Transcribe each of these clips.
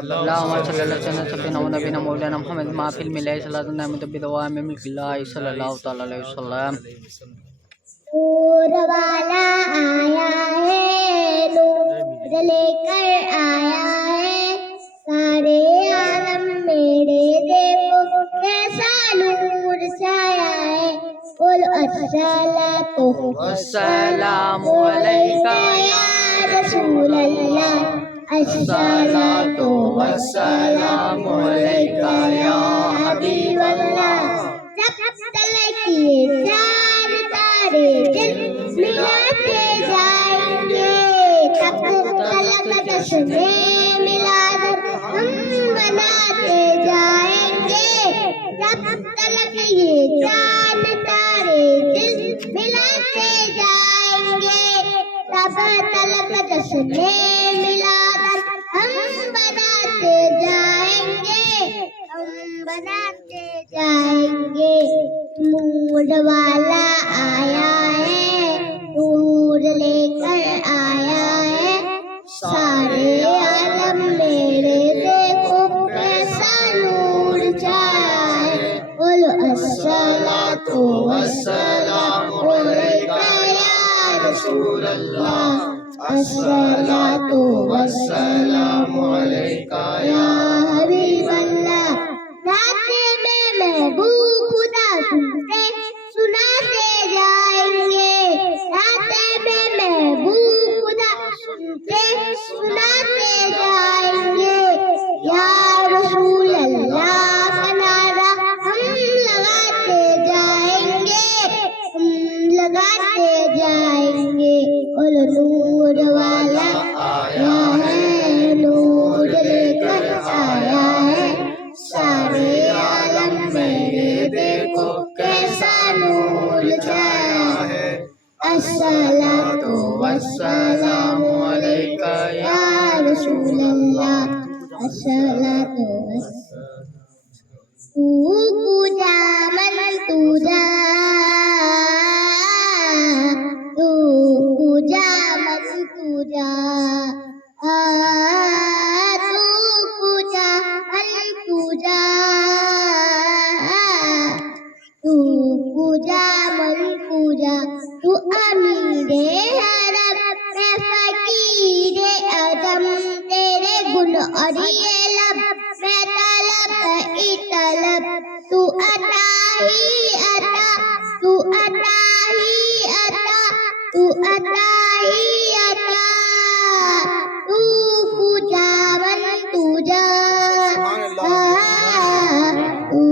اللهم صل على سيدنا ونبينا مولانا محمد ما في الملائكة صلاة نعمة بدوام ملك الله صلى الله تعالى عليه وسلم. نور والا آیا ہے، نور لے کر آیا ہے، سارے عالم میرے دیکھو کیسا نور چھایا ہے، بولو الصلاۃ والسلام عليك یا رسول اللہ، الصلاۃ والسلام عليك يا حبيب الله. جب تلکیے چار تارے دل ملاتے جائیں گے، تب تلک جشن میلاد ہم مناتے جائیں گے، جب تلک یہ چار تارے دل ملاتے جائیں گے، تب تلک جشن میلاد ہم بناتے جائیں گے، ہم بناتے جائیں گے۔ نور والا آیا ہے، نور لے کر آیا ہے، سارے عالم میرے دیکھو کیسا نور چھایا ہے، بولو الصلاۃ والسلام علیک یا رسول اللہ، الصلاۃ والسلام علیک یا حبیب اللہ۔ راستے میں محبوب خدا سنتے سناتے جائیں گے، راستے میں محبوب خدا سنتے سناتے جائیں گے، یا رسول اللہ کا نعرہ ہم لگاتے جائیں گے، ہم لگاتے جائیں گے، اور نور والا آیا ہے، نور لے کر آیا ہے، سارے عالم میرے دیکھو کیسا نور چھایا ہے، الصلاۃ والسلام علیک یا رسول اللہ، الصلاۃ والسلام۔ تو پوجا من پوجا، تو پوجا من پوجا، تو پوجا من پوجا، تو پوجا من پوجا، تو امیر حرم میں فقیر اعظم، تیرے گن اور یہ لب میں طلب ہی طلب، تو عطا ہی عطا، تو عطا ہی عطا، تو عطا ہی عطا، تو پوجا من پوجا، تو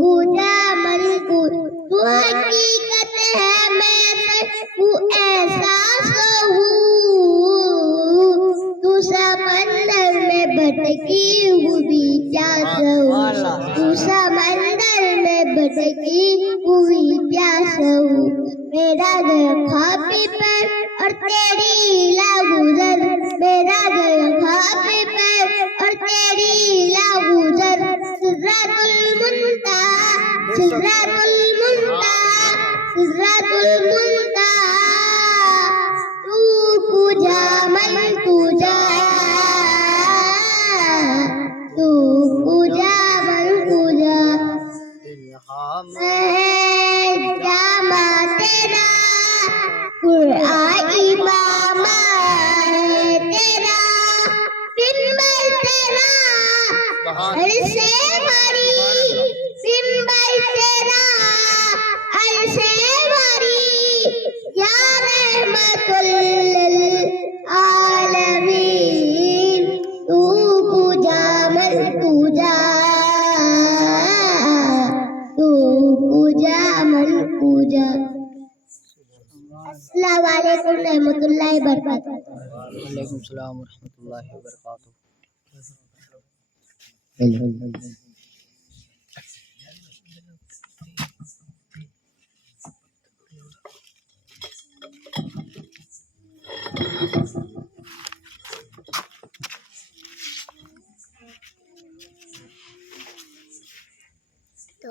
پوجا من پوجا، تو حقیقت ہے میں سے تو احساس ہوں، تو سمندر میں بھٹکی ہوئی پیاس ہوں، تو سمندر میں بھٹکی ہوئی پیاس ہوں، میرا گھر کھاپی پر اور تیری لا گزر، میرا گھر کھاپی پر اور تیری لا گزر، سدرۃ المنتہا، سدرۃ المنتہا، سدرۃ المنتہا، تو پوجا من پوجا، تو پوجا من پوجا، میں جامع تیرا قرآن امام ہے تیرا، منبر تیرا عرش بھری، منبر تیرا عرش بھری، یا رحمت للعالمین، تو پوجا من پوجا، تو پوجا من پوجا۔ السلام علیکم رحمۃ اللہ وبرکاتہ۔ وعلیکم السلام ورحمۃ اللہ وبرکاتہ. تو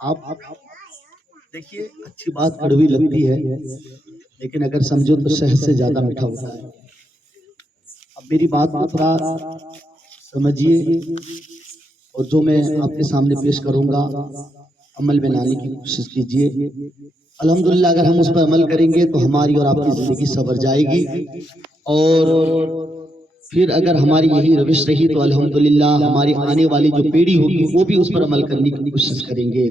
آپ دیکھیے اچھی بات کڑوی لگتی ہے لیکن اگر سمجھو تو شہد سے زیادہ میٹھا ہوتا ہے. اب میری بات کو تھوڑا سمجھیے اور جو میں آپ کے سامنے پیش کروں گا عمل میں لانے کی کوشش کیجیے. الحمدللہ اگر ہم اس پر عمل کریں گے تو ہماری اور آپ کی زندگی سنور جائے گی، اور پھر اگر ہماری یہی روش رہی تو الحمدللہ ہماری آنے والی جو پیڑھی ہوگی وہ بھی اس پر عمل کرنے کی کوشش کریں گے.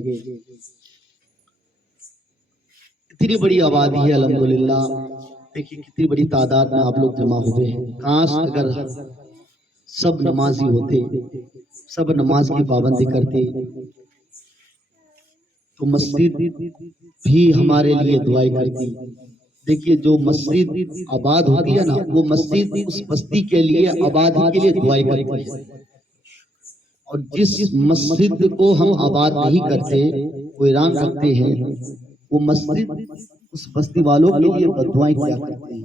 اتنی بڑی آبادی ہے الحمدللہ، دیکھیے کتنی بڑی تعداد میں آپ لوگ جمع ہوئے ہیں. کاش اگر سب نمازی ہوتے، سب نماز کی پابندی کرتے تو مسجد بھی ہمارے لیے دعائیں کرتی. دیکھیے جو مسجد آباد ہوتی ہے نا، وہ مسجد اس بستی کے لیے آبادی کے لیے دعائیں کرتی ہے، اور جس مسجد کو ہم آباد نہیں کرتے، ویران رکھتے ہیں، وہ مسجد اس بستی والوں کے لیے بددعائیں کیا کرتے ہیں.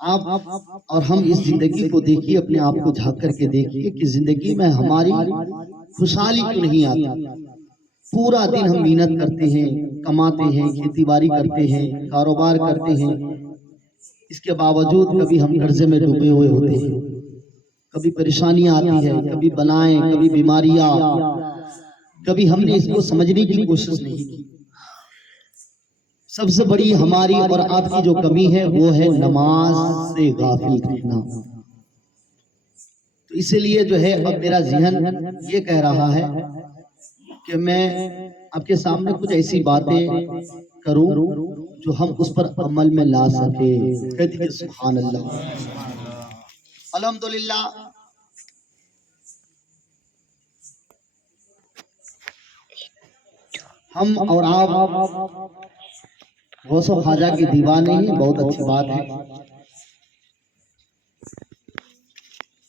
آپ اور ہم اس زندگی کو دیکھیے، اپنے آپ کو جھانک کر کے دیکھیے کہ زندگی میں ہماری خوشحالی کیوں نہیں آتی. پورا دن ہم محنت کرتے ہیں، کماتے ہیں، کھیتی باڑی کرتے ہیں، کاروبار کرتے ہیں، اس کے باوجود کبھی ہم قرضے میں ڈوبے ہوئے ہوتے ہیں، کبھی پریشانیاں آتی ہیں، کبھی بلائیں، کبھی بیماریاں، کبھی ہم نے اس کو سمجھنے کی کوشش نہیں کی. سب سے بڑی ہماری اور آپ کی جو کمی ہے وہ ہے نماز سے غافل رہنا. تو اسی لیے جو ہے اب میرا ذہن یہ کہہ رہا ہے کہ میں آپ کے سامنے کچھ ایسی باتیں کروں جو ہم اس پر عمل میں لا سکے. کہہ دیجیے سبحان اللہ. الحمدللہ ہم اور آپ غوث و خواجہ کی دیوانے ہیں، بہت اچھی بات ہے.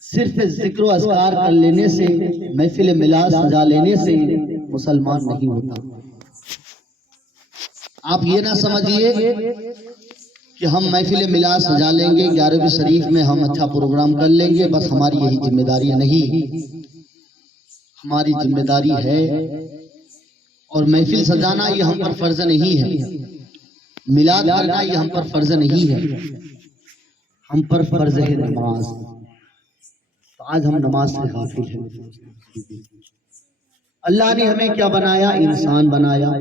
صرف ذکر و اذکار کر لینے سے، محفل میلاد سجا لینے سے مسلمان نہیں ہوتا. آپ یہ نہ سمجھیے کہ ہم محفل میلاد سجا لیں گے، 11ویں شریف میں ہم اچھا پروگرام کر لیں گے، بس ہماری یہی ذمہ داری نہیں. ہماری ذمہ داری ہے، اور محفل سجانا یہ ہم پر فرض نہیں ہے، میلاد کرنا یہ ہم پر فرض نہیں ہے، ہم پر فرض ہے نماز. تو آج ہم نماز سے غافل ہیں. اللہ نے ہمیں کیا بنایا؟ انسان بنایا.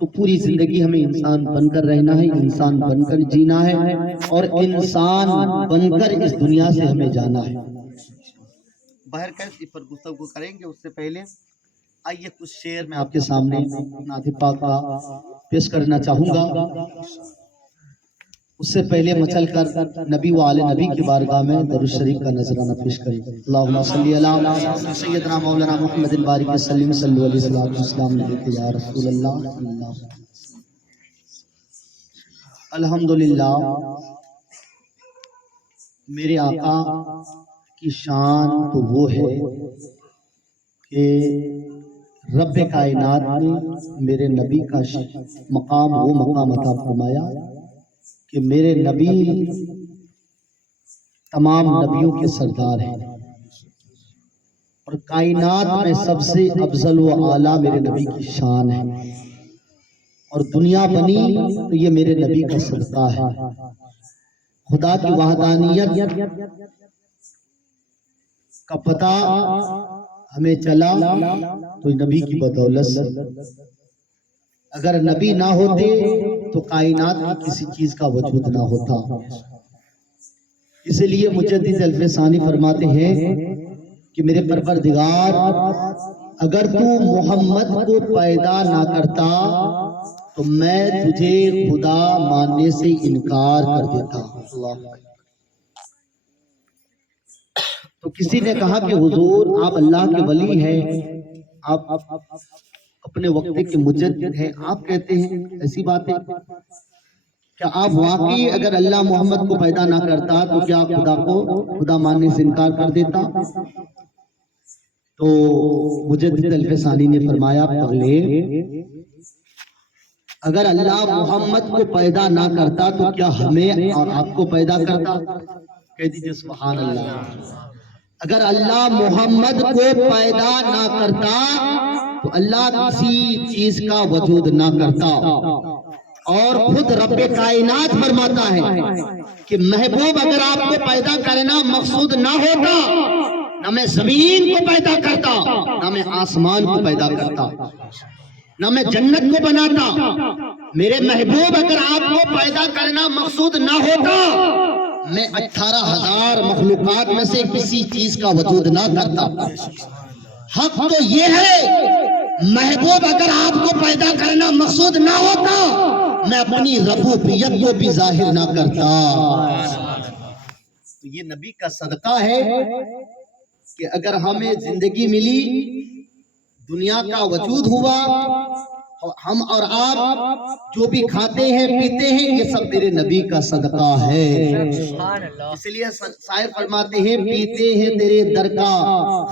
تو پوری زندگی ہمیں انسان بن کر رہنا ہے، انسان بن کر جینا ہے، اور انسان بن کر اس دنیا سے ہمیں جانا ہے. باہر کیسے پر گفتگو کریں گے، اس سے پہلے آئیے کچھ شعر میں آپ کے سامنے نعت پاک کا پیش کرنا چاہوں گا. اس سے پہلے مچل کر نبی و آل نبی کی بارگاہ میں درود شریف کا نذرانہ پیش کریں. اللہم صلی علی سیدنا مولانا محمد البارک وسلم، صلو علیہ وسلم یا رسول اللہ. الحمدللہ میرے آقا کی شان تو وہ ہے کہ رب کائنات نے میرے نبی کا مقام، وہ مقام عطا فرمایا کہ میرے نبی تمام نبیوں کے سردار ہیں، اور کائنات میں سب سے افضل و اعلیٰ میرے نبی کی شان ہے. اور دنیا بنی تو یہ میرے نبی کا صدقہ ہے. خدا کی وحدانیت کا پتہ ہمیں چلا تو نبی کی بدولت سے. اگر نبی نہ ہوتے تو کائنات کی کسی چیز کا وجود نہ ہوتا. اس لیے مجدد الفسانی فرماتے ہیں کہ میرے پروردگار اگر تو محمد کو پیدا نہ کرتا تو میں تجھے خدا ماننے سے انکار کر دیتا. تو کسی نے کہا کہ حضور آپ اللہ کے ولی ہیں، آپ اپنے وقت کے مجدد ہیں، آپ کہتے ہیں ایسی بات ہے کیا؟ آپ واقعی اگر اللہ محمد کو پیدا نہ کرتا تو کیا خدا کو خدا ماننے سے انکار کر دیتا؟ تو مجدد الفسانی نے فرمایا پگلے اگر اللہ محمد کو پیدا نہ کرتا تو کیا ہمیں اور آپ کو پیدا کرتا؟ کہہ دیجئے سبحان اللہ. اگر اللہ محمد کو پیدا نہ کرتا تو اللہ کسی چیز کا وجود نہ کرتا، اور خود رب کائنات فرماتا ہے کہ محبوب اگر آپ کو پیدا کرنا مقصود نہ ہوتا، نہ میں زمین کو پیدا کرتا، نہ میں آسمان کو پیدا کرتا، نہ میں جنت کو بناتا۔ میرے محبوب اگر آپ کو پیدا کرنا مقصود نہ ہوتا، میں 18,000 مخلوقات میں سے کسی چیز کا وجود نہ کرتا۔ حق تو یہ ہے، محبوب اگر آپ کو پیدا کرنا مقصود نہ ہوتا، میں اپنی ربوبیت کو بھی ظاہر نہ کرتا۔ تو یہ نبی کا صدقہ ہے کہ اگر ہمیں زندگی ملی، دنیا کا وجود ہوا، ہم اور آپ جو بھی کھاتے ہیں پیتے ہیں، یہ سب میرے نبی کا صدقہ ہے۔ اس لیے شاعر فرماتے ہیں، پیتے ہیں تیرے در کا،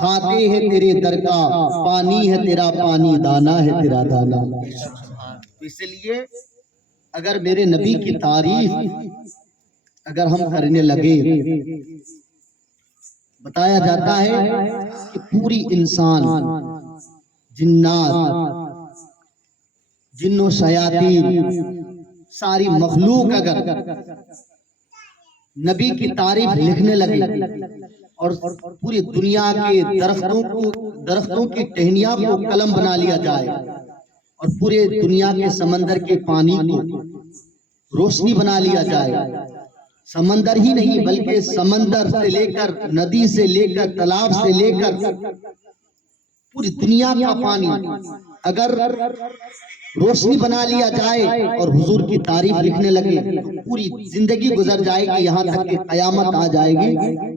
کھاتے ہیں تیرے در کا، پانی ہے تیرا پانی، دانا ہے تیرا دانا۔ تو اس لیے اگر میرے نبی کی تعریف اگر ہم کرنے لگے، بتایا جاتا ہے کہ پوری انسان، جنات، جن و شیاطین، ساری مخلوق اگر نبی کی تعریف لکھنے لگے اور پوری دنیا کے درختوں کی ٹہنیاں کو قلم بنا لیا جائے، اور پورے دنیا کے سمندر کے پانی کو روشنی بنا لیا جائے، سمندر ہی نہیں بلکہ سمندر سے لے کر، ندی سے لے کر، تالاب سے لے کر پوری دنیا کا پانی اگر روشنی بنا لیا جائے اور حضور کی تعریف لکھنے لگے، پوری زندگی گزر جائے گی، یہاں تک کہ قیامت آ جائے گی،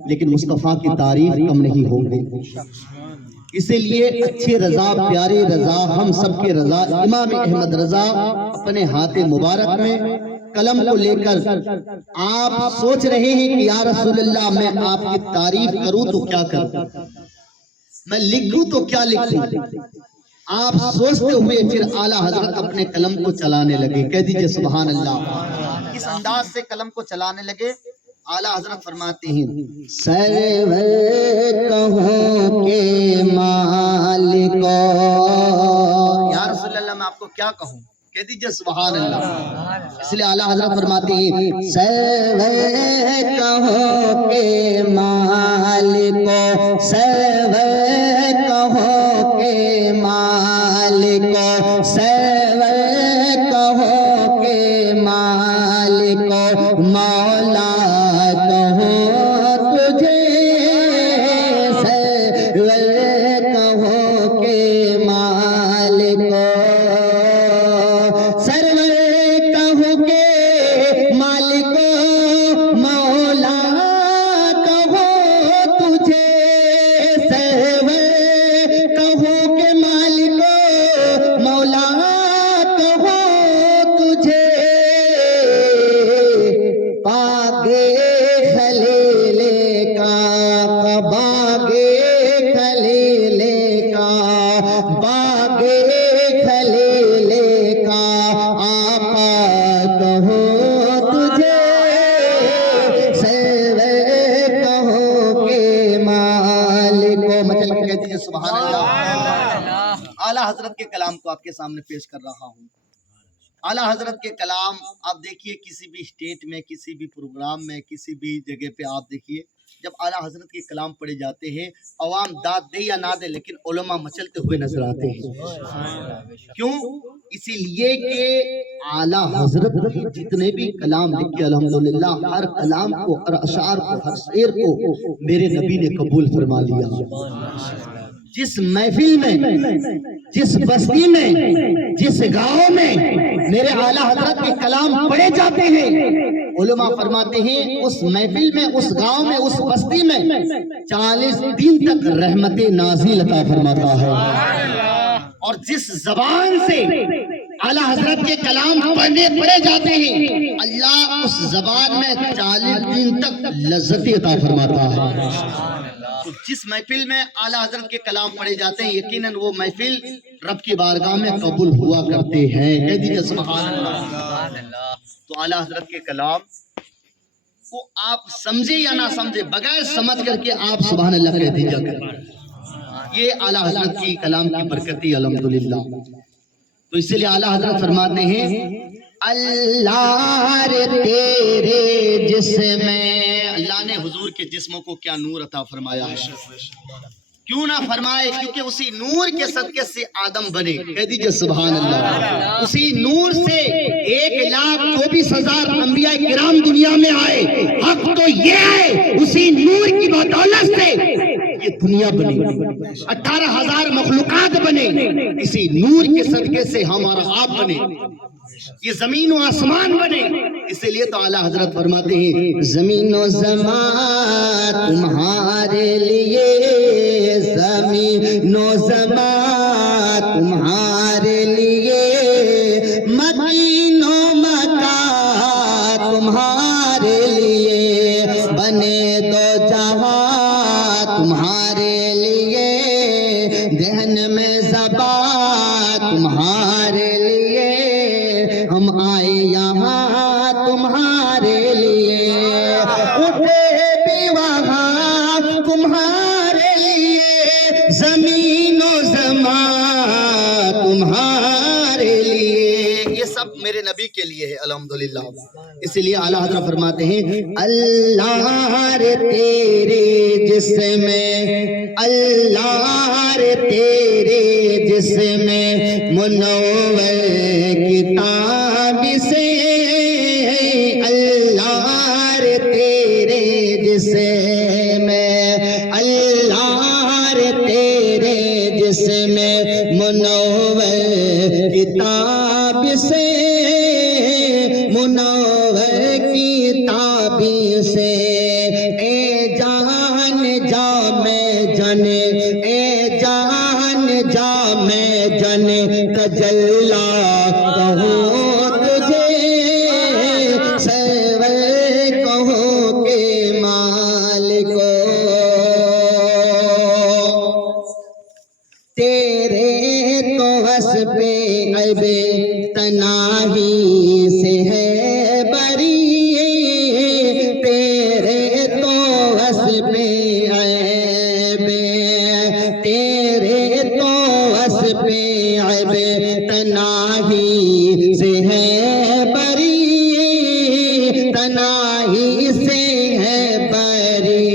لیکن مصطفیٰ کی تعریف کم نہیں ہوگی۔ اسی لیے اچھے رضا، پیارے رضا، ہم سب کے رضا امام احمد رضا اپنے ہاتھ مبارک میں قلم کو لے کر آپ سوچ رہے ہیں کہ یا رسول اللہ میں آپ کی تعریف کروں تو کیا کروں، میں لکھوں تو کیا لکھوں۔ آپ سوچتے ہوئے پھر اعلیٰ حضرت اپنے قلم کو چلانے لگے۔ کہہ دیجئے سبحان اللہ۔ اس انداز سے قلم کو چلانے لگے، اعلیٰ حضرت فرماتے ہیں، سرور کہوں کے مالک، یا رسول اللہ میں آپ کو کیا کہوں، کہہ دیجئے سبحان اللہ۔ اس لیے اعلیٰ حضرت فرماتے ہیں، سرور کہوں کے مالک، سرور کہوں کے مالک، سرور کہوں کے مالک، مولا کہوں تجھے، سرور کہوں کے مالک، سرور کہوں کے مالک، مولا کہوں تجھے، سرور کہوں کے مالک، مولا کہوں تجھے، باغے خلیل کا، باغے خلیل کا، باغے خلیل کا آقا کہوں تجھے، سرور کہوں کے مالک۔ مچل کے کہتے ہیں سبحان اللہ۔ اعلیٰ حضرت کے کلام کو آپ کے سامنے پیش کر رہا ہوں۔ اعلیٰ حضرت کے کلام آپ دیکھیے، کسی بھی اسٹیٹ میں، کسی بھی پروگرام میں، کسی بھی جگہ پہ آپ دیکھیے، جب اعلیٰ حضرت کے کلام پڑھے جاتے ہیں، عوام داد دے یا نہ دے، لیکن علماء مچلتے ہوئے نظر آتے ہیں۔ کیوں؟ اسی لیے کہ اعلیٰ حضرت کی جتنے بھی کلام لکھے الحمدللہ، ہر کلام کو، ہر اشعار کو، ہر شعر کو میرے نبی نے قبول فرما لیا۔ جس محفل میں، جس بستی میں، جس گاؤں میں میرے اعلیٰ حضرت کے کلام پڑھے جاتے ہیں، علماء فرماتے ہیں اس محفل میں، اس گاؤں میں، اس بستی میں 40 دن تک رحمت نازل عطا فرماتا ہے۔ اور جس زبان سے اعلیٰ حضرت کے کلام پڑھے جاتے ہیں، اللہ اس زبان میں 40 دن تک لذت عطا فرماتا ہے۔ تو جس محفل میں اعلیٰ حضرت کے کلام پڑھے جاتے ہیں، یقیناً وہ محفل رب کی بارگاہ میں قبول ہوا کرتے ہیں۔ کہہ دیجئے سبحان اللہ۔ تو اعلیٰ حضرت کے کلام کو آپ سمجھے یا نہ سمجھے، بغیر سمجھ کر کے آپ سبحان اللہ کہہ دیجئے۔ یہ اعلیٰ حضرت کی کلام کی برکتی الحمدللہ۔ تو اسی لیے اعلیٰ حضرت فرماتے ہیں اللہ رے تیرے جسم میں، اللہ نے حضور کے جسموں کو کیا نور عطا فرمایا ہے، کیوں نہ فرمائے، کیونکہ اسی نور کے صدقے سے آدم بنے، کہہ دیجئے سبحان اللہ۔ اسی نور سے 1,24,000 انبیاء کرام دنیا میں آئے، حق تو یہ ہے اسی نور کی بدولت سے یہ دنیا بنی، 18,000 مخلوقات بنے، اسی نور کے صدقے سے ہم اور آپ بنے، یہ زمین و آسمان بنے۔ اسی لیے تو اعلیٰ حضرت فرماتے ہیں زمین و زمان تمہارے لیے، زمین و زمان تمہارے لیے، مکین و مکان تمہارے لیے، بنے دو جہاں تمہارے لیے، دہن میں زبان تمہارے لیے، ہم آئے یہاں تمہارے لیے، اٹھے بھی وہاں تمہارے لیے، زمین و زمان تمہارے لیے، یہ سب میرے نبی کے لیے ہے الحمدللہ۔ اسی لیے اعلیٰ حضرت فرماتے ہیں اللہ رے تیرے جسم میں، اللہ رے تیرے جسم میں، منور کتاب سے، اللہ رے تیرے جسم میں، اللہ رے تیرے جسم میں، منور کتاب سے، منور کتاب سے، اے جان جا میں جن، اے جان جا میں جن، تجلا کہوں تجھے، سرور کہوں کے مالکو، تیرے تو حسب عیب تناہی سے ہے بری، تیرے تو حسب عیب، تیرے تو حسب عیب تناہی سے ہے بری، تناہی سے ہے بری،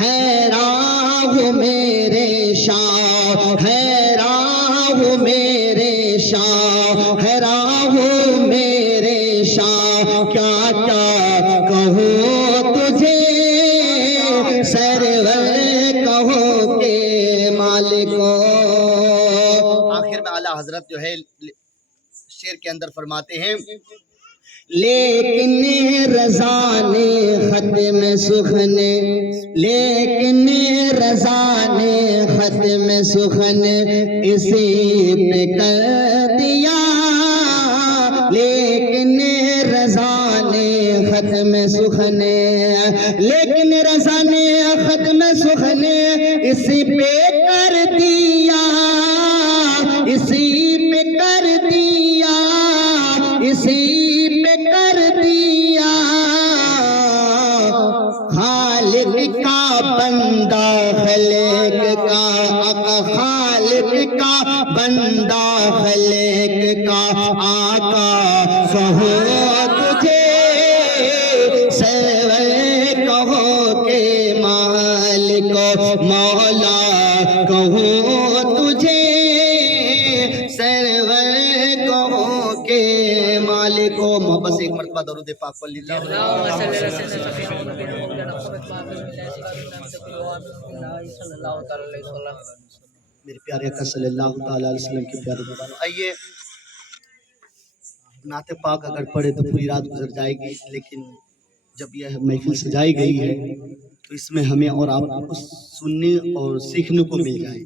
ہے راہ میرے شاہ، ہے راہ میرے شاہ، ہے راہ میرے شاہ، کیا کیا کہوں تجھے، سرور کہوں کے مالکو۔ آخر میں اعلیٰ حضرت جو ہے شعر کے اندر فرماتے ہیں لیکن رضا نے ختم سخن، لیکن رضا نے ختم سخن اسی پہ کر دیا، لیکن رضا نے ختم سخن، لیکن رضا نے ختم سخن اسی پہ کر دیا، اسی پہ کر دیا، اسی پہ کر دیا، خالق کا بندہ خالق کا، آقا خالق کا بندہ خالق کا آقا کہو تجھے، سرور کہو کے مالک مولا کہو تجھے، سرور کہو کے مالک محبت سے ایک مرتبہ درود پاک پڑھ لیجیے۔ میرے پیارے آقا صلی اللہ تعالیٰ علیہ وسلم کے پیارے زبانوں، آئیے نعت پاک اگر پڑھے تو پوری رات گزر جائے گی، لیکن جب یہ محفل سجائی گئی ہے تو اس میں ہمیں اور آپ کو سننے اور سیکھنے کو مل جائے۔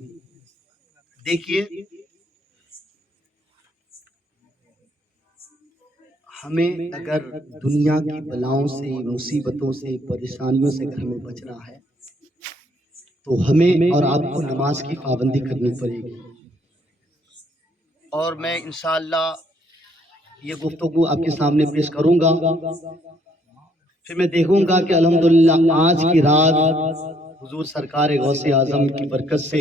دیکھیے ہمیں اگر دنیا کی بلاؤں سے، مصیبتوں سے، پریشانیوں سے اگر ہمیں بچنا ہے تو ہمیں اور آپ کو نماز کی پابندی کرنی پڑے گی، اور میں انشاءاللہ یہ گفتگو آپ کے سامنے پیش کروں گا، پھر میں دیکھوں گا کہ الحمدللہ آج کی رات حضور سرکار غوث اعظم کی برکت سے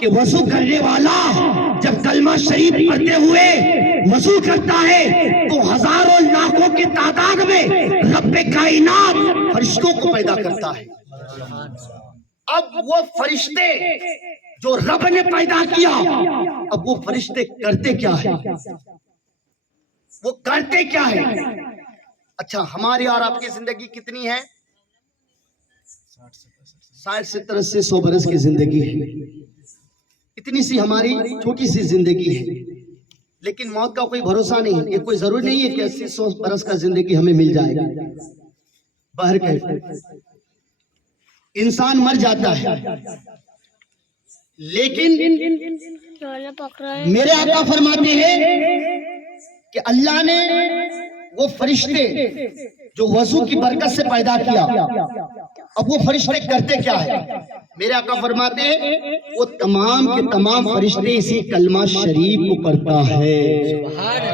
کہ وضو کرنے والا جب کلمہ شریف پڑھتے ہوئے وضو کرتا ہے تو ہزاروں لاکھوں کی تعداد میں رب کائنات فرشتوں کو پیدا کرتا ہے۔ اب وہ فرشتے جو رب نے پیدا کیا، اب وہ فرشتے کرتے کیا ہے؟ وہ کرتے کیا ہے؟ اچھا، ہماری اور آپ کی زندگی کتنی ہے؟ 60 70 80 100 برس کی زندگی ہے، اتنی سی ہماری چھوٹی سی زندگی ہے، لیکن موت کا کوئی بھروسہ نہیں ہے۔ یہ کوئی ضروری نہیں ہے کہ 80 100 برس کا زندگی ہمیں مل جائے گا۔ باہر کیف انسان مر جاتا ہے، لیکن میرے آقا فرماتے ہیں کہ اللہ نے وہ فرشتے جو وضو کی برکت سے پیدا کیا، اب وہ فرشتے کرتے کیا ہے؟ میرے آقا فرماتے ہیں وہ تمام کے تمام فرشتے اسی کلمہ شریف کو پڑھتا ہے۔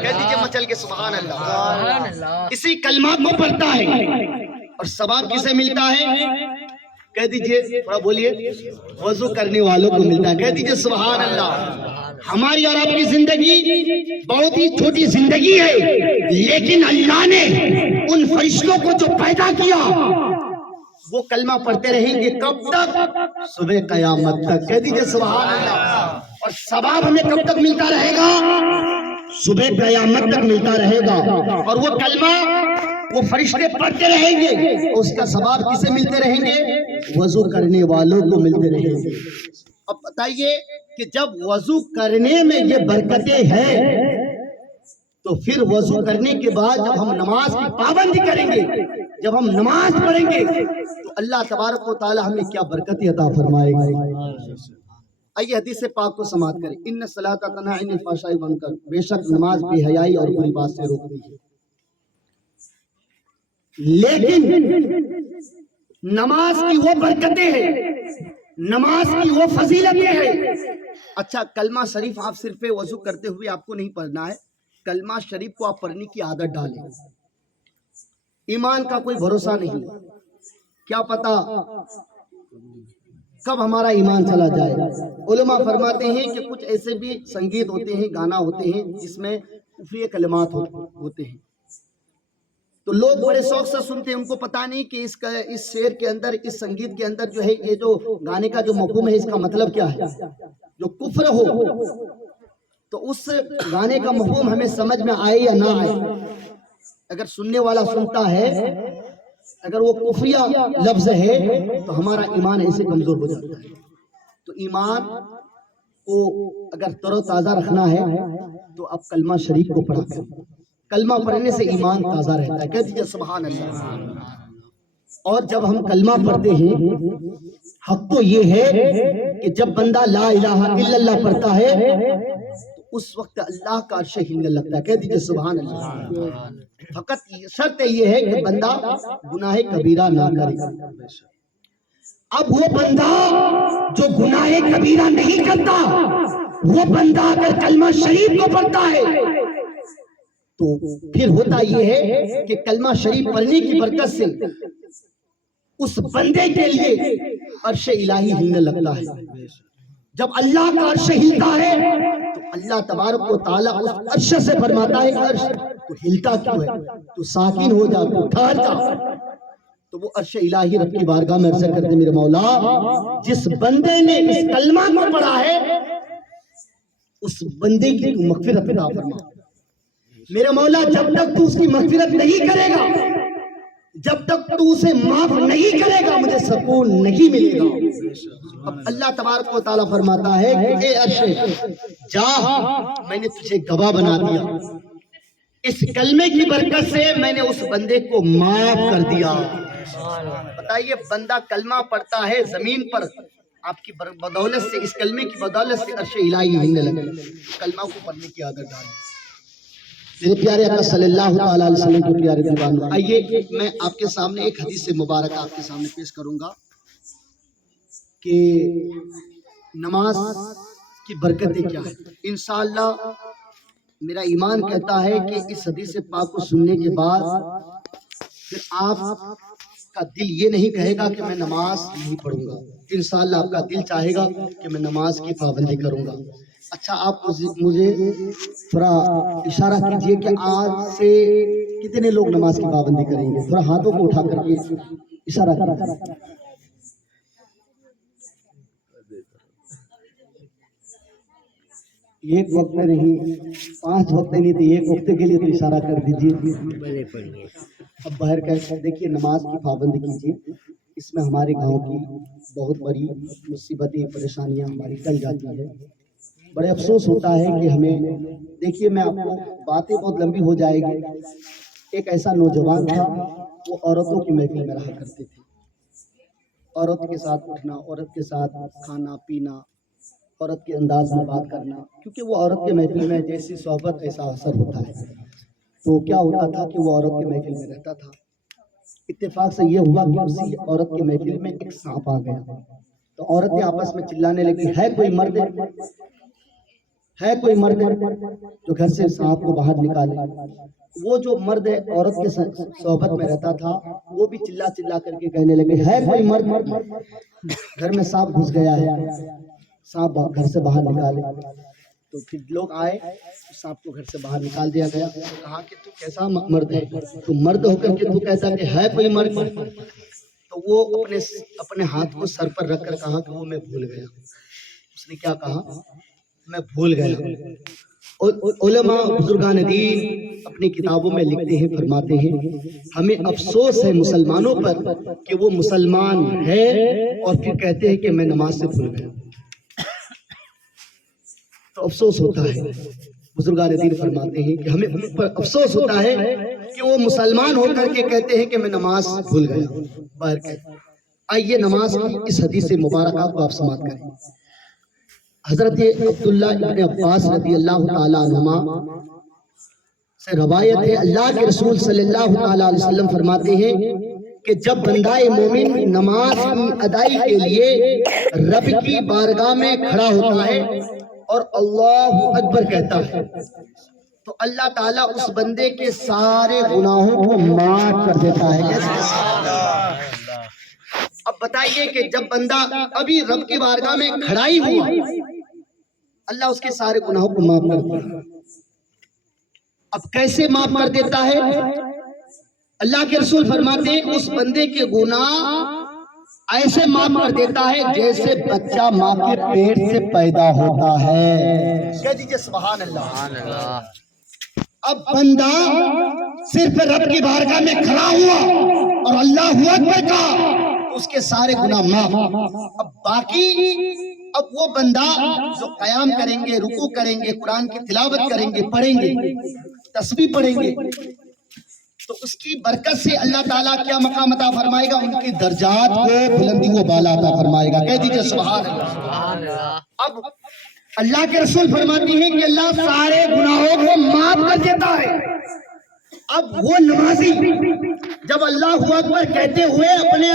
کہہ دیجئے مچل کے سبحان اللہ۔ اسی کلمہ کو پڑھتا ہے، اور ثواب کسے ملتا ہے؟ کہہ دیجئے، تھوڑا بولیے، وضو کرنے والوں کو ملتا ہے۔ کہہ دیجئے سبحان اللہ۔ ہماری اور آپ کی زندگی بہت ہی چھوٹی زندگی ہے، لیکن اللہ نے ان فرشتوں کو جو پیدا کیا وہ کلمہ پڑھتے رہیں گے کب تک؟ صبح قیامت تک۔ کہہ دیجئے سبحان اللہ۔ اور ثواب ہمیں کب تک ملتا رہے گا؟ صبح قیامت تک ملتا رہے گا، اور وہ کلمہ وہ فرشتے پڑھتے رہیں گے، اس کا ثواب کسے ملتے رہیں گے؟ وضو کرنے والوں کو ملتے رہیں گے۔ اب بتائیے کہ جب وضو کرنے میں یہ برکتیں ہیں تو پھر وضو کرنے کے بعد جب ہم نماز کی پابندی کریں گے، جب ہم نماز پڑھیں گے تو اللہ تبارک و تعالی ہمیں کیا برکتیں عطا فرمائے گا۔ آئیے حدیث پاک کو سماعت کریں۔ ان الصلاۃ تنہی عن الفحشاء والمنکر، بے شک نماز بے حیائی اور بری بات سے روکتی ہے۔ لیکن نماز کی وہ برکتیں ہیں، نماز کی وہ فضیلتیں ہیں۔ اچھا، کلمہ شریف آپ صرف وضو کرتے ہوئے آپ کو نہیں پڑھنا ہے، کلمہ شریف کو آپ پڑھنے کی عادت ڈالیں۔ ایمان کا کوئی بھروسہ نہیں، کیا پتا کب ہمارا ایمان چلا جائے۔ علماء فرماتے ہیں کہ کچھ ایسے بھی سنگیت ہوتے ہیں، گانا ہوتے ہیں جس میں کفری کلمات ہوتے ہیں، تو لوگ بڑے شوق سے سنتے ہیں، ان کو پتہ نہیں کہ اس شعر کے اندر، اس سنگیت کے اندر جو ہے، یہ جو گانے کا جو مفہوم ہے، اس کا مطلب کیا ہے۔ جو کفر ہو تو اس گانے کا مفہوم ہمیں سمجھ میں آئے یا نہ آئے، اگر سننے والا سنتا ہے، اگر وہ کفریہ لفظ ہے تو ہمارا ایمان ایسے کمزور ہو جاتا ہے۔ تو ایمان کو اگر تر و تازہ رکھنا ہے تو اب کلمہ شریف کو پڑھا کریں۔ کلمہ پڑھنے سے ایمان تازہ رہتا ہے۔ کہہ دیجئے سبحان اللہ۔ اور جب ہم کلمہ پڑھتے ہیں، حق تو یہ ہے کہ جب بندہ لا الہ الا اللہ پڑھتا ہے تو اس وقت اللہ کا عرش ہلنے لگتا ہے۔ کہہ دیجئے سبحان اللہ۔ فقط شرط یہ ہے کہ بندہ گناہ کبیرہ نہ کرے۔ اب وہ بندہ جو گناہ کبیرہ نہیں کرتا، وہ بندہ اگر کلمہ شریف کو پڑھتا ہے تو پھر ہوتا یہ ہے کہ کلمہ شریف پڑھنے کی برکت سے اس بندے کے لیے عرش الہی ہلنے لگتا ہے۔ جب اللہ کا عرش ہلتا ہے تو اللہ تبارک و تعالیٰ اس عرش سے فرماتا ہے، عرش تو ہلتا کیوں ہے، تو ساکن ہو جا، تو ٹھہر جا۔ تو وہ عرش الہی رب کی بارگاہ میں عرض کرتے میرے مولا، جس بندے نے اس کلمہ کو پڑھا ہے اس بندے کی تو مغفرت عطا فرما۔ میرے مولا، جب تک تو اس کی مغفرت نہیں کرے گا، جب تک تو اسے معاف نہیں کرے گا، مجھے سکون نہیں ملے گا۔ اب اللہ تبارک و تعالیٰ فرماتا ہے کہ اے عرش جا، میں نے تجھے گواہ بنا دیا، اس کلمے کی برکت سے میں نے اس بندے کو معاف کر دیا۔ بتائیے، بندہ کلمہ پڑھتا ہے زمین پر، آپ کی بدولت سے، اس کلمے کی بدولت سے عرش الہی ہلنے لگے۔ کلمہ کو پڑھنے کی عادت ڈالیں۔ میرے پیارے آقا صلی اللہ علیہ وسلم کے پیارے دیوانوں، آئیے میں آپ کے سامنے ایک حدیث مبارک آپ کے سامنے پیش کروں گا کہ نماز کی برکتیں کیا ہے۔ انشاءاللہ میرا ایمان کہتا ہے کہ اس حدیث پاک کو سننے کے بعد پھر آپ کا دل یہ نہیں کہے گا کہ میں نماز نہیں پڑھوں گا، انشاءاللہ آپ کا دل چاہے گا کہ میں نماز کی پابندی کروں گا۔ اچھا آپ مجھے تھوڑا اشارہ کیجئے کہ آج سے کتنے لوگ نماز کی پابندی کریں گے؟ تھوڑا ہاتھوں کو اٹھا کر کے اشارہ کیجئے۔ ایک وقت میں نہیں، 5 وقت نہیں تو ایک وقت کے لیے تو اشارہ کر دیجیے۔ اب باہر کہ دیکھیے نماز کی پابندی کیجیے، اس میں ہمارے گاؤں کی بہت بڑی مصیبتیں پریشانیاں ہماری ٹل جاتی ہے۔ بڑے افسوس ہوتا ہے کہ ہمیں، دیکھیے میں آپ کو باتیں بہت لمبی ہو جائے گی۔ ایک ایسا نوجوان تھا، وہ عورتوں کی محفل میں رہا کرتے تھے، عورت کے ساتھ اٹھنا، عورت کے ساتھ کھانا پینا، عورت کے انداز میں بات کرنا، کیونکہ وہ عورت کے محفل میں جیسی صحبت ایسا اثر ہوتا ہے۔ تو کیا ہوتا تھا کہ وہ عورت کے محفل میں رہتا تھا، اتفاق سے یہ ہوا کہ اسی عورت کے محفل میں ایک سانپ آ گیا، تو عورتیں آپس میں چلانے لگی، ہے کوئی مرد، ہے کوئی مرد جو گھر سے سانپ کو باہر نکالے۔ وہ جو مرد عورت کے صحبت میں رہتا تھا وہ بھی چلا چلا کر کے کہنے لگے، ہے کوئی مرد، گھر میں سانپ گھس گیا ہے، سانپ گھر سے باہر نکالے۔ تو پھر لوگ آئے، سانپ کو گھر سے باہر نکال دیا گیا۔ کہا کہ تو کیسا مرد ہے، تو مرد ہو کر کے تو کہتا کہ ہے کوئی مرد؟ تو وہ اپنے ہاتھ کو سر پر رکھ کر کہا کہ وہ میں بھول گیا۔ اس نے کیا کہا؟ میں بھول گیا۔ علماء بزرگان دین اپنی کتابوں میں لکھتے ہیں، فرماتے ہیں ہمیں افسوس ہے مسلمانوں پر کہ وہ مسلمان ہے اور پھر کہتے ہیں کہ میں نماز سے بھول گیا۔ تو افسوس ہوتا ہے، بزرگان دین فرماتے ہیں کہ ہمیں ان پر افسوس ہوتا ہے کہ وہ مسلمان ہو کر کے کہتے ہیں کہ میں نماز بھول گیا۔ باہر کہتے ہیں، آئیے نماز کی اس حدیث مبارکہ کو آپ سماعت کریں۔ حضرت عبداللہ ابن عباس رضی اللہ تعالیٰ عنہما سے روایت ہے، اللہ کے رسول صلی اللہ تعالیٰ علیہ وسلم فرماتے ہیں کہ جب بندہ مومن نماز کی ادائی کے لیے رب کی بارگاہ میں کھڑا ہوتا ہے اور اللہ اکبر کہتا ہے تو اللہ تعالیٰ اس بندے کے سارے گناہوں کو معاف کر دیتا ہے۔ اب بتائیے کہ جب بندہ ابھی رب کی بارگاہ میں کھڑا ہی ہوا، اللہ اس کے سارے گناہوں کو معاف کر دیتا ہے۔ اب کیسے معاف کر دیتا ہے؟ اللہ کے رسول فرماتے ہیں اس بندے کے گناہ ایسے معاف کر دیتا ہے جیسے بچہ ماں کے پیٹ سے پیدا ہوتا ہے۔ کہہ دیجئے سبحان اللہ۔ اب بندہ صرف رب کی بارگاہ میں کھڑا ہوا اور اللہ اکبر کہا، اس کے سارے گناہ معاف۔ اب باقی وہ بندہ جو قیام کریں گے، رکوع کریں گے، قرآن کی تلاوت کریں گے، پڑھیں گے، تسبیح پڑھیں گے، تو اس کی برکت سے اللہ تعالیٰ کیا مقام عطا فرمائے گا؟ ان کی درجات کو بلندی و بالا عطا فرمائے گا۔ کہہ دیجئے سبحان اللہ۔ اب اللہ کے رسول فرماتے ہیں کہ اللہ سارے گناہوں کو معاف کر دیتا ہے۔ اب وہ نمازی جب اللہ اکبر کہتے ہوئے اپنے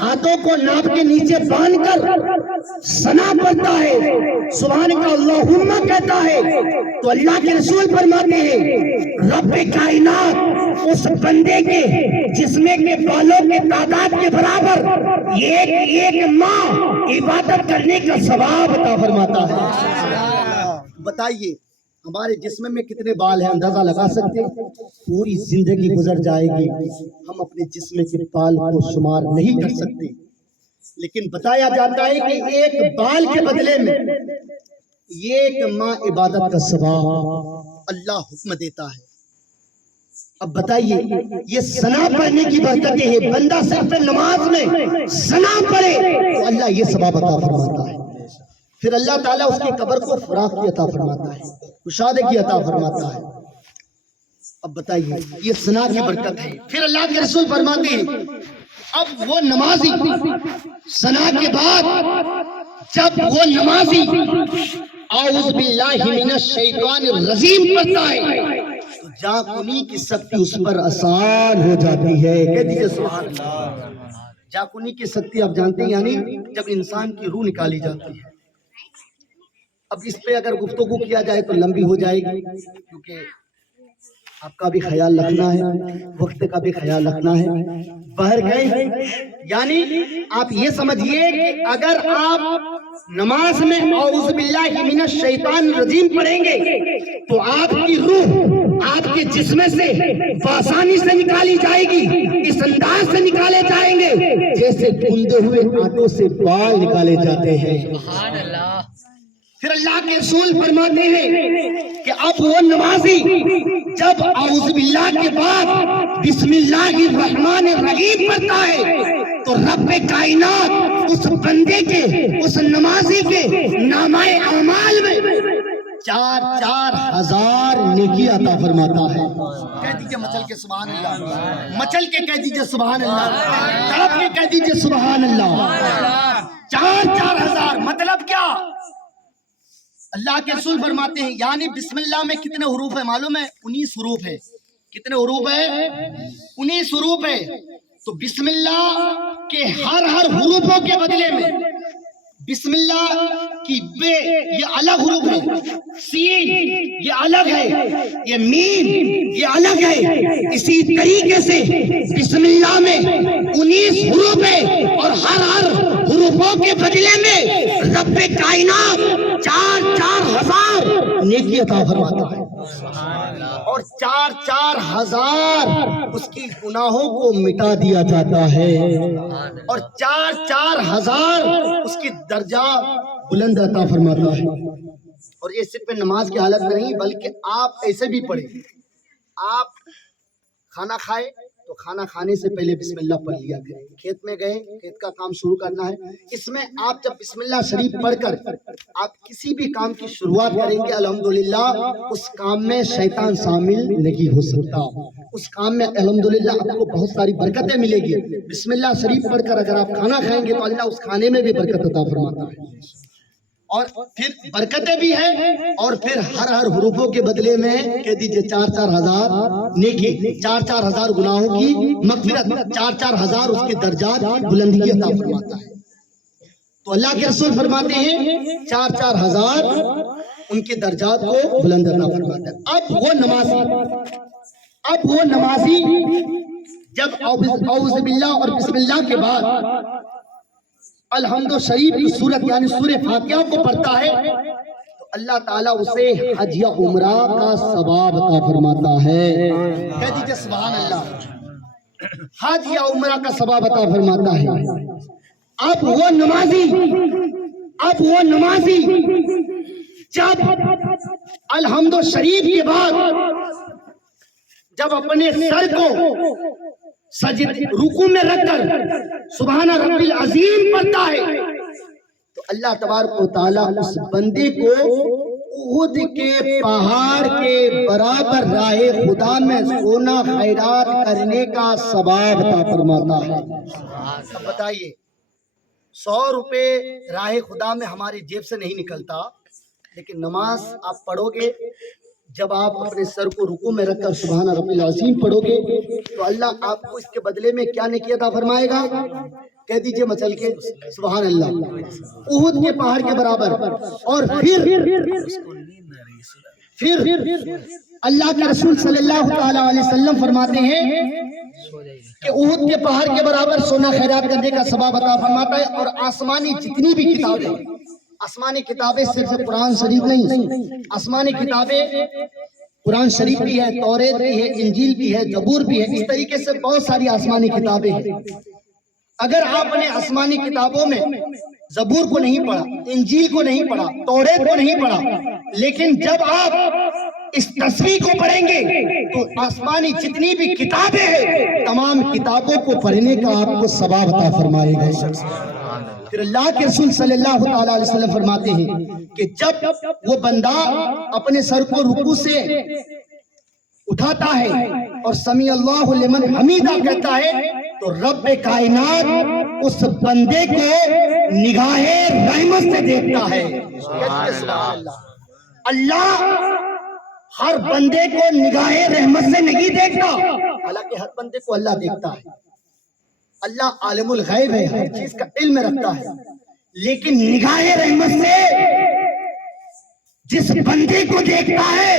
ہاتھوں کو ناف کے نیچے باندھ کر ثنا پڑھتا ہے، سبحانک اللہم کہتا ہے، تو اللہ کے رسول فرماتے ہیں رب کائنات اس بندے کے جسم کے بالوں کے تعداد کے برابر ایک ایک ماہ عبادت کرنے کا ثواب عطا فرماتا ہے۔ بتائیے ہمارے جسم میں کتنے بال ہیں، اندازہ لگا سکتے ہیں؟ پوری زندگی گزر جائے گی، ہم اپنے جسم کے بال کو شمار نہیں کر سکتے، لیکن بتایا جاتا ہے کہ ایک بال کے بدلے میں ایک ماہ عبادت کا ثواب اللہ حکم دیتا ہے۔ اب بتائیے یہ ثنا پڑھنے کی برکتیں ہیں، بندہ صرف نماز میں ثنا پڑھے تو اللہ یہ ثواب عطا فرماتا ہے، پھر اللہ تعالیٰ اس کی قبر کو فراخ کی عطا فرماتا ہے، کشادگی عطا فرماتا ہے۔ اب بتائیے یہ ثنا کی برکت ہے۔ پھر اللہ کے رسول فرماتے ہیں اب وہ نمازی ثنا کے بعد جب وہ نمازی اعوذ باللہ من الشیطان الرجیم پڑھتا ہے تو جاکنی کی سختی اس پر آسان ہو جاتی ہے۔ کہہ دیجئے سبحان اللہ۔ جاکنی کی سختی آپ جانتے ہیں، یعنی جب انسان کی روح نکالی جاتی ہے۔ اب اس پہ اگر گفتگو کیا جائے تو لمبی ہو جائے گی، کیونکہ آپ کا بھی خیال رکھنا ہے، وقت کا بھی خیال رکھنا ہے. باہر گئے یعنی آپ یہ سمجھیے کہ اگر آپ نماز میں اعوذ باللہ من الشیطان الرجیم پڑھیں گے تو آپ کی روح آپ کے جسم سے بآسانی سے نکالی جائے گی، اس انداز سے نکالے جائیں گے جیسے گوندے ہوئے آٹوں سے بال نکالے جاتے ہیں. سبحان اللہ. پھر اللہ کے رسول فرماتے ہیں کہ اب وہ نمازی جب اعوذ باللہ کے بعد بسم اللہ الرحمن الرحیم پڑھتا ہے تو رب کائنات اس بندے کے، اس نمازی کے نامہ اعمال میں 4,000 نیکی عطا فرماتا ہے. کہہ دیجئے مچل کے سبحان اللہ، مچل کے کہہ دیجئے سبحان اللہ، تڑپ کے کہہ دیجئے سبحان اللہ. 4,000 مطلب کیا؟ اللہ کے رسول فرماتے ہیں یعنی بسم اللہ میں کتنے حروف ہیں معلوم ہے؟ 19 حروف ہے. کتنے حروف ہے؟ 19 حروف ہے. تو بسم اللہ کے ہر حروفوں کے بدلے میں بسم اللہ کی بے یہ الگ حروف ہے، سین یہ الگ ہے، یہ میم یہ الگ ہے. اسی طریقے سے بسم اللہ میں 19 حروف ہے اور ہر حروفوں کے بدلے میں رب کائنات 4,000 نیکی عطا فرماتا ہے اور 4,000 اس کی گناہوں کو مٹا دیا جاتا ہے اور 4,000 اس کی درجہ بلند عطا فرماتا ہے. اور یہ صرف نماز کی حالت میں نہیں بلکہ آپ ایسے بھی پڑھیں. آپ کھانا کھائے تو کھانا کھانے سے پہلے بسم اللہ پڑھ لیا کریں. کھیت میں گئے، کھیت کا کام شروع کرنا ہے، اس میں آپ جب بسم اللہ شریف پڑھ کر آپ کسی بھی کام کی شروعات کریں گے الحمدللہ اس کام میں شیطان شامل نہیں ہو سکتا. اس کام میں الحمدللہ آپ کو بہت ساری برکتیں ملے گی. بسم اللہ شریف پڑھ کر اگر آپ کھانا کھائیں گے تو اللہ اس کھانے میں بھی برکت عطا فرماتا ہے. اور پھر برکتیں بھی ہیں اور پھر ہر حروفوں کے بدلے میں کہہ دیجئے 4,000 نیکی، 4,000 گناہوں کی مغفرت، 4,000 اس کے درجات بلندگی عطا فرماتا ہے. تو اللہ کے رسول فرماتے ہیں 4,000 ان کے درجات کو بلند عطا فرماتا ہے. اب وہ نمازی جب اعوذ باللہ اور بسم اللہ کے بعد الحمد شریف کی صورت یعنی سورہ فاتحہ کو پڑھتا ہے تو اللہ تعالیٰ اسے حج یا عمرہ کا ثواب عطا فرماتا ہے. کہہ دیجئے سبحان اللہ، حج یا عمرہ کا ثواب عطا فرماتا ہے. اب وہ نمازی جب الحمد شریف کے بعد جب اپنے سر کو رکوع میں رکھ کر سبحان ربی العظیم پڑھتا ہے تو اللہ تبارک و تعالیٰ اس بندے کو احد کے پہاڑ کے برابر راہ خدا میں سونا خیرات کرنے کا ثواب عطا فرماتا ہے. اب بتائیے 100 روپے راہ خدا میں ہماری جیب سے نہیں نکلتا، لیکن نماز آپ پڑھو گے جب آپ اپنے سر کو رکوع میں رکھ کر سبحان ربی العظیم پڑھو گے تو اللہ آپ کو اس کے بدلے میں کیا نیکی عطا فرمائے گا؟ کہہ دیجئے مچل کے سبحان اللہ، احد کے پہاڑ کے برابر. اور پھر اللہ کے رسول صلی اللہ علیہ وسلم فرماتے ہیں کہ احد کے پہاڑ کے برابر سونا خیرات کرنے کا ثواب عطا فرماتا ہے. اور آسمانی جتنی بھی کتابیں، آسمانی کتابیں صرف قرآن شریف نہیں، آسمانی کتابیں قرآن شریف بھی ہے، توریت بھی ہے، انجیل بھی ہے، زبور بھی ہے، اس طریقے سے بہت ساری آسمانی کتابیں ہیں. اگر آپ نے آسمانی کتابوں میں زبور کو نہیں پڑھا، انجیل کو نہیں پڑھا، توریت کو نہیں پڑھا، لیکن جب آپ اس تصویر کو پڑھیں گے تو آسمانی جتنی بھی کتابیں ہیں تمام کتابوں کو پڑھنے کا آپ کو ثواب عطا فرمائے گا. پھر اللہ کے رسول صلی اللہ علیہ وسلم فرماتے ہیں کہ جب وہ بندہ اپنے سر کو رکوع سے اٹھاتا ہے اور سمیع اللہ لمن حمیدہ کہتا ہے تو رب کائنات اس بندے کو نگاہ رحمت سے دیکھتا ہے. اللہ ہر بندے کو نگاہ رحمت سے نہیں دیکھتا، حالانکہ ہر بندے کو اللہ دیکھتا ہے. اللہ عالم الغیب ہے، ہر چیز کا علم رکھتا ہے، لیکن نگاہ رحمت سے جس بندے کو دیکھتا ہے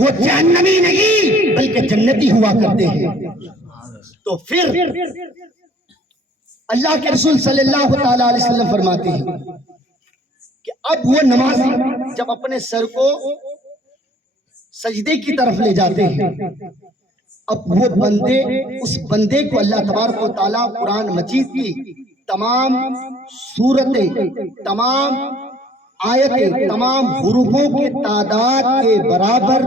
وہ جہنمی نہیں بلکہ جنتی ہوا کرتے ہیں۔ تو پھر اللہ کے رسول صلی اللہ تعالی علیہ وسلم فرماتے ہیں کہ اب وہ نمازی جب اپنے سر کو سجدے کی طرف لے جاتے ہیں، اب وہ بندے، اس بندے کو اللہ تبارک و تعالیٰ قرآن مجید کی تمام سورتیں، تمام آیتیں، تمام حروفوں کے تعداد کے برابر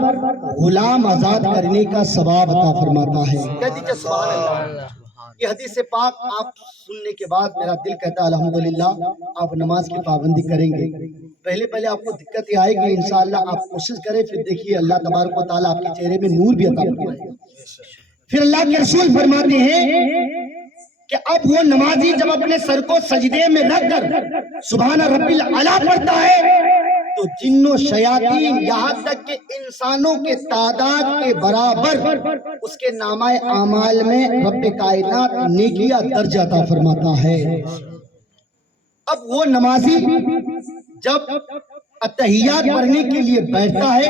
غلام آزاد کرنے کا ثواب عطا فرماتا ہے۔ کہہ دیجئے سبحان اللہ۔ یہ حدیث پاک آپ سننے کے بعد میرا دل کہتا ہے الحمدللہ آپ نماز کی پابندی کریں گے۔ پہلے آپ کو دقت یہ آئے کہ انشاءاللہ آپ کوشش کریں، پھر دیکھیے اللہ تبارک و تعالیٰ آپ کے چہرے میں نور بھی عطا فرمائے گا۔ پھر اللہ کے رسول فرماتے ہیں کہ اب وہ نمازی جب اپنے سر کو سجدے میں رکھ کر سبحان ربی الاعلیٰ پڑھتا ہے تو جن و شیاطین یہاں تک کہ انسانوں کے تعداد کے برابر اس کے نامہ اعمال میں رب کائنات نیکیاں درج عطا فرماتا ہے۔ اب وہ نمازی جب اتحیات پڑھنے کے لیے بیٹھتا ہے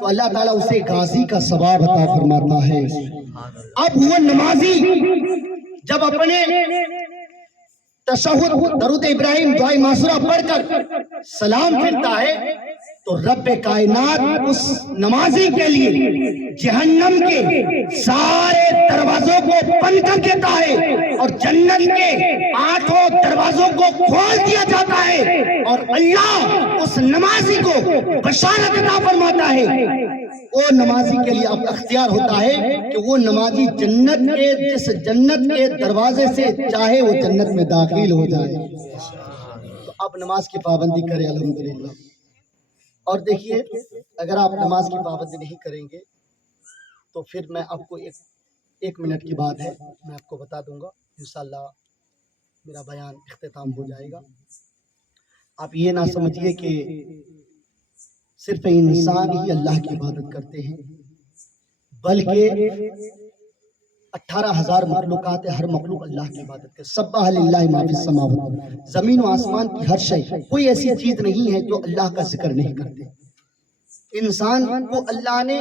تو اللہ تعالیٰ اسے غازی کا ثواب عطا فرماتا ہے۔ اب وہ نمازی جب اپنے تشہد درود ابراہیم دعائے معصورہ پڑھ کر سلام پھرتا ہے تو رب کائنات اس نمازی کے لیے جہنم کے سارے دروازوں کو بند کر دیتا ہے اور جنت کے 8 دروازوں کو کھول دیا جاتا ہے اور اللہ اس نمازی کو بشارت عطا فرماتا ہے۔ وہ نمازی کے لیے اب اختیار ہوتا ہے کہ وہ نمازی جنت کے جس جنت کے دروازے سے چاہے وہ جنت میں داخل ہو جائے۔ تو آپ نماز کی پابندی کریں الحمدللہ۔ اور دیکھیے اگر آپ نماز کی پابندی نہیں کریں گے تو پھر میں آپ کو ایک منٹ کی بات ہے میں آپ کو بتا دوں گا، انشاءاللہ میرا بیان اختتام ہو جائے گا۔ آپ یہ نہ سمجھیے کہ صرف انسان ہی اللہ کی عبادت کرتے ہیں، بلکہ 18,000 مخلوقات ہے، ہر مخلوق اللہ کی عبادت کرتے۔ سبح للہ ما فی السماوات، زمین و آسمان کی ہر شے، کوئی ایسی چیز نہیں ہے جو اللہ کا ذکر نہیں کرتے۔ انسان کو اللہ نے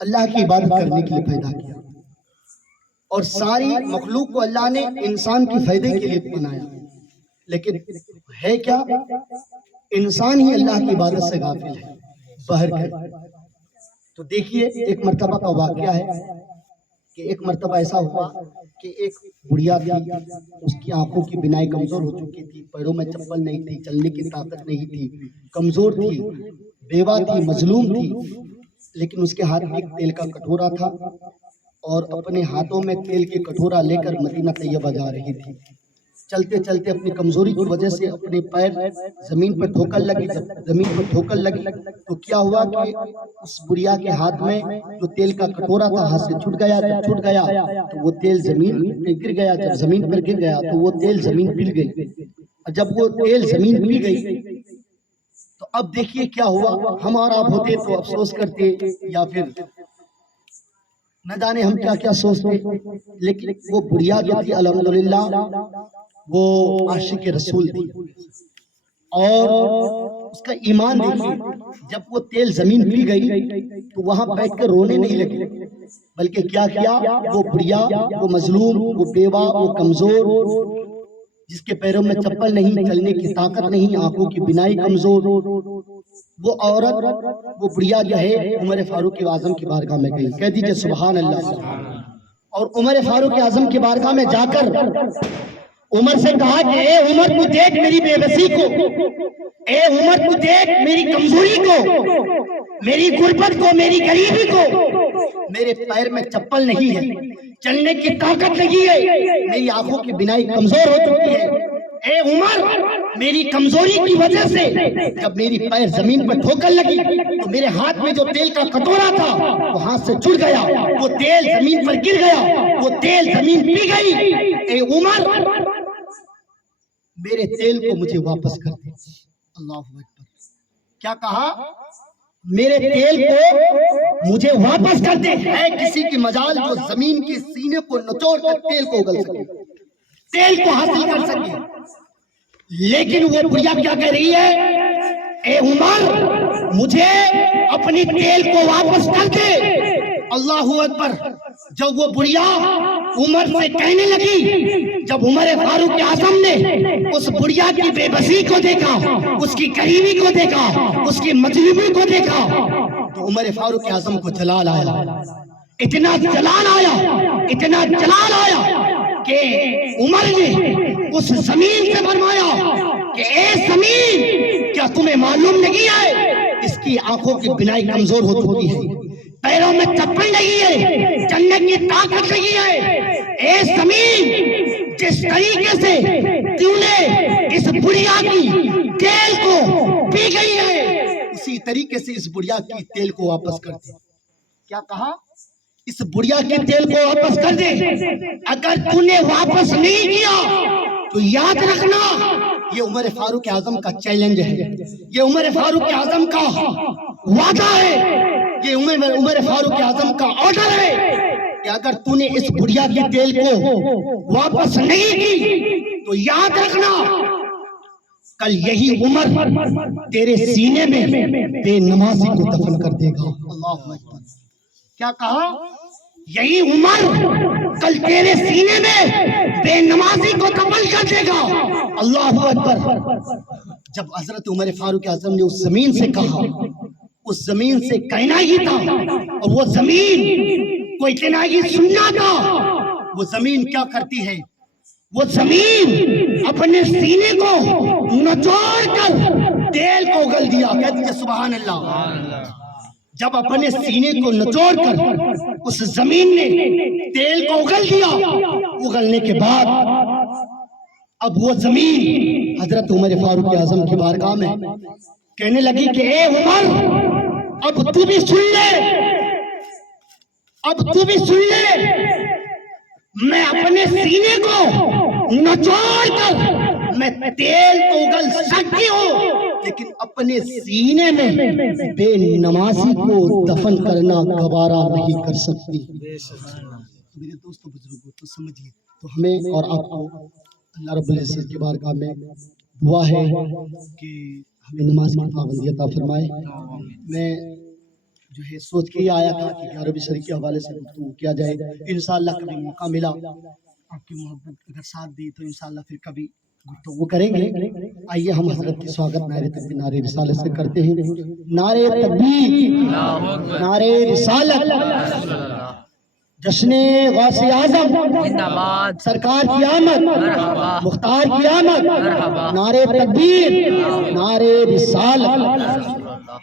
اللہ کی عبادت کرنے کے لیے پیدا کیا اور ساری مخلوق کو اللہ نے انسان کی فائدے کے لیے بنایا، لیکن ہے کیا؟ انسان ہی اللہ کی عبادت سے غافل ہے، بہر کر۔ تو دیکھیے ایک مرتبہ کا واقعہ ہے کہ ایک مرتبہ ایسا ہوا کہ ایک بڑھیا تھی، اس کی آنکھوں کی بینائی کمزور ہو چکی تھی، پیروں میں چپل نہیں تھی، چلنے کی طاقت نہیں تھی، کمزور تھی، بیوہ تھی، مظلوم تھی، لیکن اس کے ہاتھ میں ایک تیل کا کٹورا تھا اور اپنے ہاتھوں میں تیل کے کٹورا لے کر مدینہ طیبہ جا رہی تھی۔ چلتے چلتے اپنی کمزوری کی وجہ سے اپنے پیر زمین پر ٹھوکر لگی، جب زمین پر ٹھوکر لگی تو کیا ہوا کہ اس بڑھیا کے ہاتھ میں جو تیل کا کٹورا تھا ہاتھ سے چھوٹ گیا، جب چھوٹ گیا تو وہ تیل زمین پہ گر گیا، جب زمین پر گر گیا تو وہ تیل زمین پل گئی، اور جب وہ تیل زمین پل گئی تو اب دیکھیے کیا ہوا۔ ہم اور آپ ہوتے تو افسوس کرتے یا پھر نہ جانے ہم کیا کیا سوچتے، لیکن وہ بڑھیا جو تھی الحمدللہ وہ عاشق رسول تھی اور اس کا ایمان دیکھیے، جب وہ تیل زمین پل گئی تو وہاں بیٹھ کر رونے نہیں لگی، بلکہ کیا کیا، وہ بڑھیا، وہ مظلوم، وہ بیوہ، وہ کمزور، جس کے پیروں میں چپل نہیں، چلنے کی طاقت نہیں، آنکھوں کی بینائی کمزور، وہ عورت، وہ بڑھیا جو ہے عمر فاروق اعظم کی بارگاہ میں گئی۔ کہہ دیجئے سبحان اللہ۔ اور عمر فاروق اعظم کی بارگاہ میں جا کر عمر سے کہا کہ اے عمر تو دیکھ میری بے بسی کو، اے عمر تو دیکھ میری کمزوری کو، میری غربت کو، میری غریبی کو، میرے پیر میں چپل نہیں ہے، چلنے کی طاقت نہیں ہے، میری آنکھوں کی بینائی کمزور ہو چکی ہے، اے عمر میری کمزوری کی وجہ سے جب میری پیر زمین پر ٹھوکر لگی تو میرے ہاتھ میں جو تیل کا کٹورا تھا وہ ہاتھ سے چھوٹ گیا، وہ تیل زمین پر گر گیا، وہ تیل زمین پی گئی، اے عمر میرے تیل کو مجھے واپس کر دے۔ اللہ اکبر، کیا کہا؟ میرے تیل کو مجھے واپس کر دے۔ ہے کسی کی مجال جو زمین کے سینے کو نچوڑ کر تیل کو اگل سکے، تیل کو حاصل کر سکے، لیکن وہ بڑھیا کیا کہہ رہی ہے؟ اے عمر مجھے اپنی تیل کو واپس کر دے. اللہ اکبر. جب وہ بڑھیا عمر سے کہنے لگی، جب عمر فاروق اعظم نے اس بڑھیا کی بے بسی کو دیکھا، اس کی غریبی کو دیکھا، اس کی مجبوری کو دیکھا، تو عمر فاروق اعظم کو جلال آیا. اتنا جلال آیا، اتنا جلال آیا کہ عمر نے اس زمین سے فرمایا کہ اے زمین، کیا تمہیں معلوم نہیں ہے اس کی آنکھوں کی بینائی کمزور ہو چکی ہے، پیروں میں چپل نہیں ہے، چلنے کی طاقت نہیں ہے. اے زمین، جس طریقے سے تو نے اس بڑھیا کی تیل کو پی گئی ہے، اسی طریقے سے اس بڑھیا کی تیل کو واپس کر دے. کیا کہا؟ اس بڑھیا کے تیل کو واپس کر دے. اگر تو نے واپس نہیں کیا تو یاد رکھنا، یہ عمر فاروق اعظم کا چیلنج ہے، یہ عمر فاروق اعظم کا وعدہ ہے، یہ عمر فاروق اعظم کا آرڈر ہے کہ اگر تو نے اس بڑھیا کے تیل کو واپس نہیں کی تو یاد رکھنا، کل یہی عمر تیرے سینے میں بے نمازی کو دفن کر دے گا. اللہ اکبر. کیا کہا؟ یہی عمر کل تیرے سینے میں بے نمازی کو دفن کر دے گا. اللہ اکبر. جب حضرت عمر فاروق اعظم نے اس زمین سے کہا، اس زمین سے کہنا ہی تھا، اور وہ زمین کو اتنا ہی سننا تھا. وہ زمین کیا کرتی ہے؟ وہ زمین اپنے سینے کو نچوڑ کر تیل کو اگل دیا. کہہ دیجئے سبحان اللہ. جب اپنے سینے کو نچوڑ کر اس زمین نے تیل کو اگل دیا، اگلنے کے بعد اب وہ زمین حضرت عمر فاروق اعظم کی بارگاہ میں کہنے لگی کہ اے عمر، اب تو بھی سن لے، اب تو بھی سن لے. میں اپنے سینے کو نچوڑ کر میں تیل تو اگل سکتی ہوں، لیکن اپنے سینے میں بے نمازی کو دفن کرنا گوارا نہیں کر سکتی. میرے دوستوں بزرگوں تو سمجھیے، تو ہمیں اور آپ کو اللہ رب العزت کی بارگاہ میں دعا ہے کہ ہمیں نماز کی پابندی عطا فرمائے. میں جو ہے سوچ کے آیا تھا کہ 11ویں شریف کے حوالے سے گفتگو کیا جائے. انشاءاللہ کبھی موقع ملا، آپ کی محبت اگر ساتھ دی تو انشاءاللہ پھر کبھی گفتگو کریں گے. آئیے ہم حضرت کی سواگت نعرہ تکبیر نعرہ رسالت سے کرتے ہیں. نعرہ تکبیر، نعرہ رسالت، جشن غوث اعظم، زندہ باد. سرکار کی آمد، مرحبا. مختار کی آمد. مرحبا. نعرہ تکبیر، نعرہ رسالت. رسول اللہ.